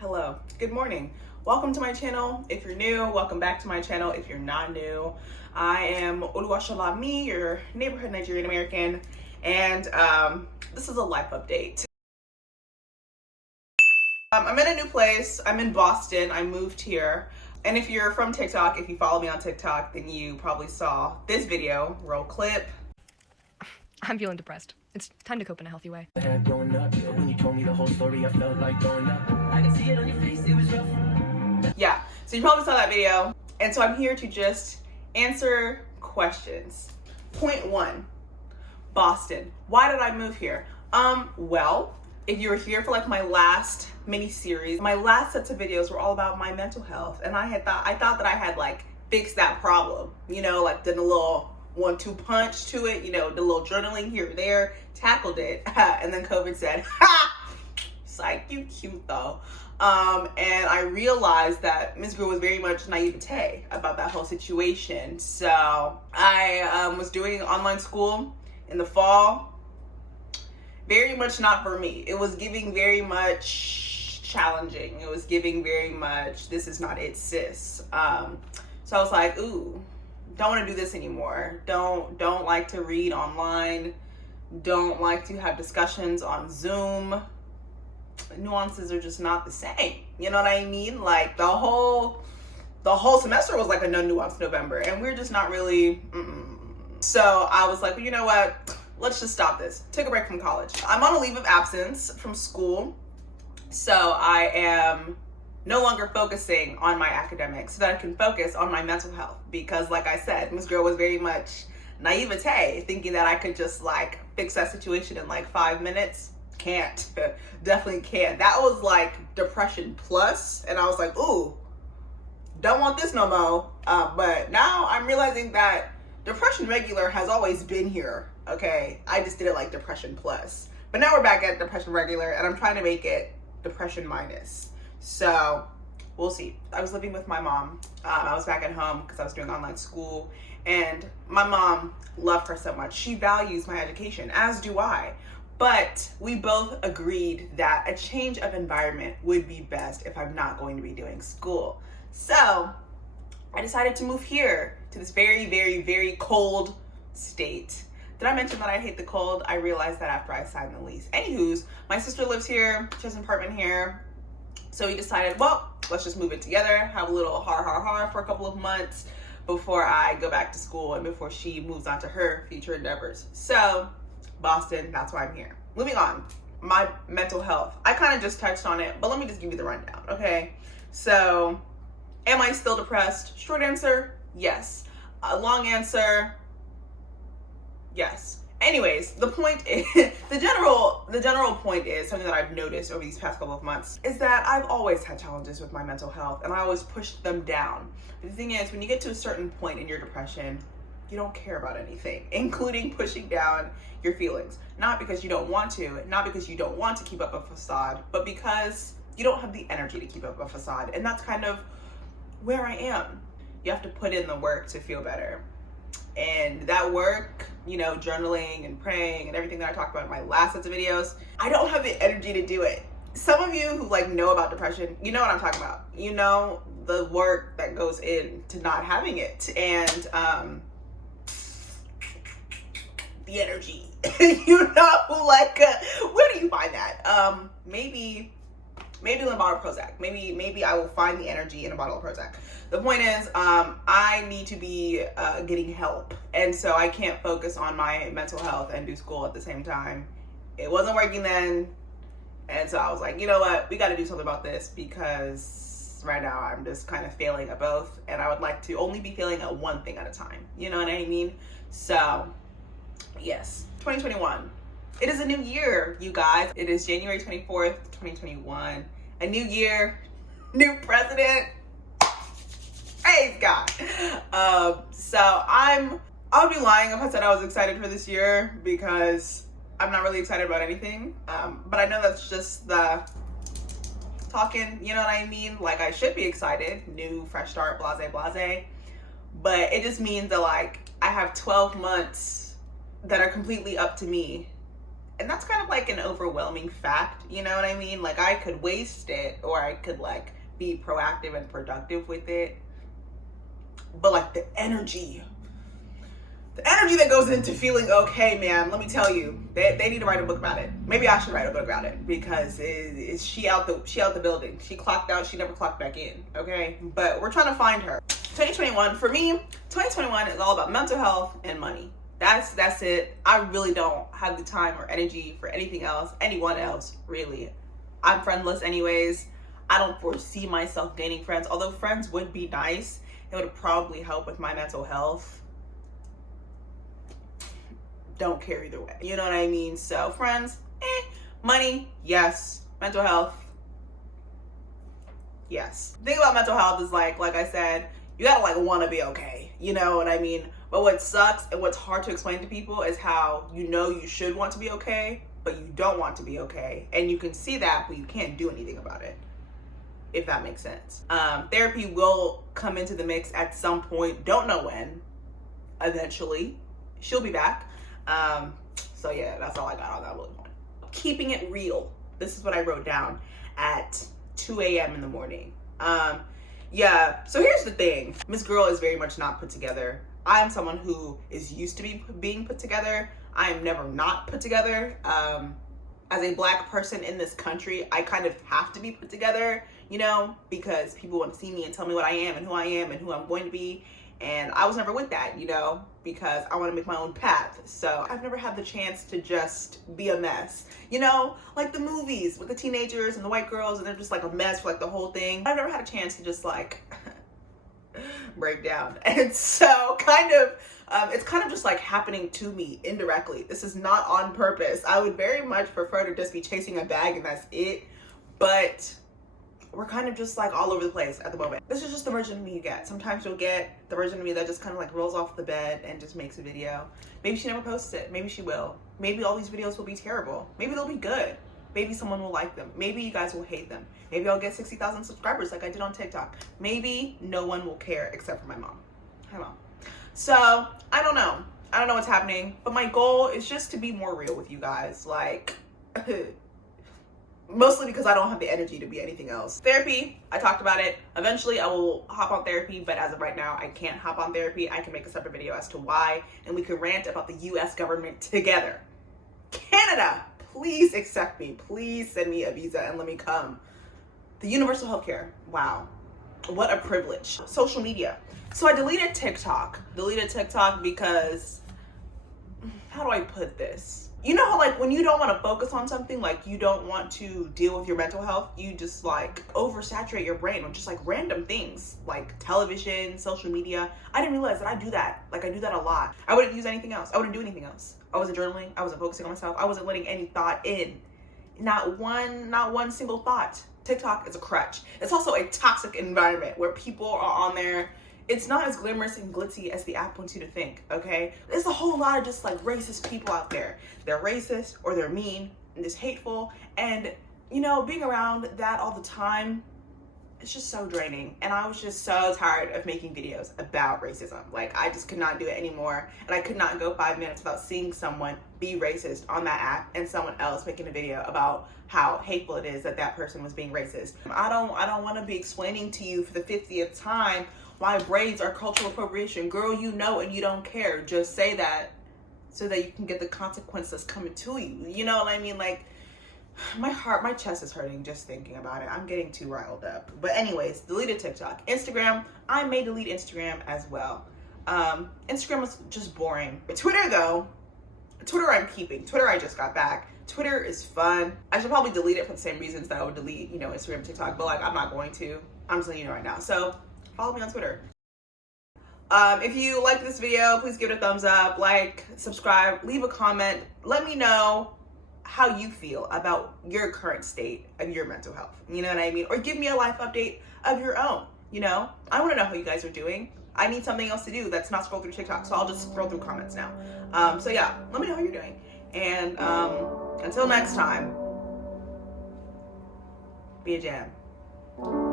Hello, good morning. Welcome to my channel. If you're new, welcome back to my channel. If you're not new, I am Lani, your neighborhood Nigerian American, and this is a life update. I'm in a new place. I'm in Boston. I moved here. And if you're from TikTok, if you follow me on TikTok, then you probably saw this video, roll clip. I'm feeling depressed. It's time to cope in a healthy way. When you told me the whole story, I felt like going up. I can see it on your face, it was rough. Yeah, so you probably saw that video. And so I'm here to just answer questions. Point one, Boston. Why did I move here? Well, if you were here for like my last mini series, my last sets of videos were all about my mental health. And I thought that I had like fixed that problem, you know, like did a little 1-2 punch to it, you know, the little journaling here or there, tackled it. And then COVID said, ha! Psych, you cute though. And I realized that Miss Girl was very much naivete about that whole situation. So I was doing online school in the fall. Very much not for me. It was giving very much challenging. It was giving very much, this is not it, sis. So I was like, ooh, don't want to do this anymore. Don't like to read online. Don't like to have discussions on Zoom. Nuances are just not the same. You know what I mean? Like the whole semester was like a no nuance November, and we're just not really. So I was like, well, you know what? Let's just stop this. Took a break from college. I'm on a leave of absence from school, so I am no longer focusing on my academics so that I can focus on my mental health. Because like I said, Miss Girl was very much naivete, thinking that I could just like fix that situation in like 5 minutes. Can't. Definitely can't. That was like depression plus, and I was like, ooh, don't want this no more. But now I'm realizing that depression regular has always been here. Okay, I just did it like depression plus. But now we're back at depression regular, and I'm trying to make it depression minus. So we'll see. I was living with my mom. I was back at home because I was doing online school, and my mom, love her so much. She values my education, as do I. But we both agreed that a change of environment would be best if I'm not going to be doing school. So I decided to move here to this very, very, very cold state. Did I mention that I hate the cold? I realized that after I signed the lease. Anywho's, my sister lives here. She has an apartment here. So we decided, well, let's just move in together, have a little har for a couple of months before I go back to school and before she moves on to her future endeavors. So Boston, that's why I'm here. Moving on, my mental health. I kind of just touched on it, but let me just give you the rundown, okay? So, am I still depressed? Short answer, yes. Long answer, yes. Anyways, the point is, the general point is something that I've noticed over these past couple of months is that I've always had challenges with my mental health, and I always pushed them down. But the thing is, when you get to a certain point in your depression, you don't care about anything, including pushing down your feelings. Not because you don't want to, not because you don't want to keep up a facade, but because you don't have the energy to keep up a facade. And that's kind of where I am. You have to put in the work to feel better. And that work, you know, journaling and praying and everything that I talked about in my last sets of videos, I don't have the energy to do it. Some of you who like know about depression, you know what I'm talking about. You know the work that goes into not having it, and the energy. You know, like where do you find that? Maybe in a bottle of Prozac. Maybe I will find the energy in a bottle of Prozac. The point is, I need to be getting help, and so I can't focus on my mental health and do school at the same time. It wasn't working then, and so I was like, you know what, we got to do something about this, because right now I'm just kind of failing at both, and I would like to only be failing at one thing at a time. You know what I mean? So yes, 2021. It is a new year, you guys. It is January 24th, 2021. A new year, new president. Praise God. So I'll be lying if I said I was excited for this year, because I'm not really excited about anything. But I know that's just the talking, you know what I mean? Like, I should be excited. New, fresh start, blase, blase. But it just means that like I have 12 months that are completely up to me. And that's kind of like an overwhelming fact, you know what I mean? Like, I could waste it, or I could like be proactive and productive with it. But like the energy that goes into feeling okay, man, let me tell you, they need to write a book about it. Maybe I should write a book about it, because she out the building. She clocked out, she never clocked back in, okay? But we're trying to find her. 2021, for me, 2021 is all about mental health and money. That's it. I really don't have the time or energy for anything else, anyone else, really. I'm friendless anyways. I don't foresee myself gaining friends, although friends would be nice. It would probably help with my mental health. Don't care either way. You know what I mean? So friends, money, yes. Mental health, yes. The thing about mental health is like I said, you gotta like want to be okay. You know what I mean? But what sucks and what's hard to explain to people is how you know you should want to be okay, but you don't want to be okay. And you can see that, but you can't do anything about it, if that makes sense. Therapy will come into the mix at some point. Don't know when. Eventually. She'll be back. So yeah, that's all I got on that bullet point. Keeping it real. This is what I wrote down at 2 a.m. in the morning. Yeah, so here's the thing. Miss Girl is very much not put together. I am someone who is used to being put together. I am never not put together. As a Black person in this country, I kind of have to be put together, you know, because people want to see me and tell me what I am and who I'm going to be. And I was never with that, you know, because I want to make my own path. So I've never had the chance to just be a mess, you know, like the movies with the teenagers and the white girls, and they're just like a mess for like the whole thing. I've never had a chance to just like break down. And so it's kind of just like happening to me indirectly. This is not on purpose. I would very much prefer to just be chasing a bag and that's it. But we're kind of just like all over the place at the moment. This is just the version of me you get. Sometimes you'll get the version of me that just kind of like rolls off the bed and just makes a video. Maybe she never posts it. Maybe she will. Maybe all these videos will be terrible. Maybe they'll be good. Maybe someone will like them. Maybe you guys will hate them. Maybe I'll get 60,000 subscribers like I did on TikTok. Maybe no one will care except for my mom. Hi, Mom. So, I don't know. I don't know what's happening. But my goal is just to be more real with you guys. Like, mostly because I don't have the energy to be anything else. Therapy, I talked about it. Eventually, I will hop on therapy. But as of right now, I can't hop on therapy. I can make a separate video as to why. And we could rant about the U.S. government together. Canada, please accept me. Please send me a visa and let me come. The universal healthcare. Wow. What a privilege. Social media. So I deleted TikTok. Because, how do I put this? You know how like when you don't want to focus on something, like you don't want to deal with your mental health, you just like oversaturate your brain with just like random things like television, social media. I didn't realize that I do that. Like I do that a lot. I wouldn't use anything else. I wouldn't do anything else. I wasn't journaling. I wasn't focusing on myself. I wasn't letting any thought in. Not one single thought. TikTok is a crutch. It's also a toxic environment where people are on there. It's not as glamorous and glitzy as the app wants you to think, okay? There's a whole lot of just like racist people out there. They're racist or they're mean and just hateful. And, you know, being around that all the time, it's just so draining. And I was just so tired of making videos about racism. Like, I just could not do it anymore. And I could not go 5 minutes without seeing someone be racist on that app and someone else making a video about how hateful it is that that person was being racist. I don't want to be explaining to you for the 50th time why braids are cultural appropriation. Girl, you know and you don't care. Just say that so that you can get the consequences coming to you. You know what I mean? Like, my chest is hurting just thinking about it. I'm getting too riled up. But anyways, deleted TikTok. Instagram, I may delete Instagram as well. Instagram was just boring. But Twitter though, Twitter I'm keeping. Twitter I just got back. Twitter is fun. I should probably delete it for the same reasons that I would delete, you know, Instagram and TikTok, but like I'm not going to. I'm just letting you know right now. So follow me on Twitter. If you like this video, please give it a thumbs up, like, subscribe, leave a comment. Let me know how you feel about your current state of your mental health. You know what I mean? Or give me a life update of your own, you know? I want to know how you guys are doing. I need something else to do that's not scroll through TikTok, so I'll just scroll through comments now. So yeah, let me know how you're doing. And until next time, be a jam.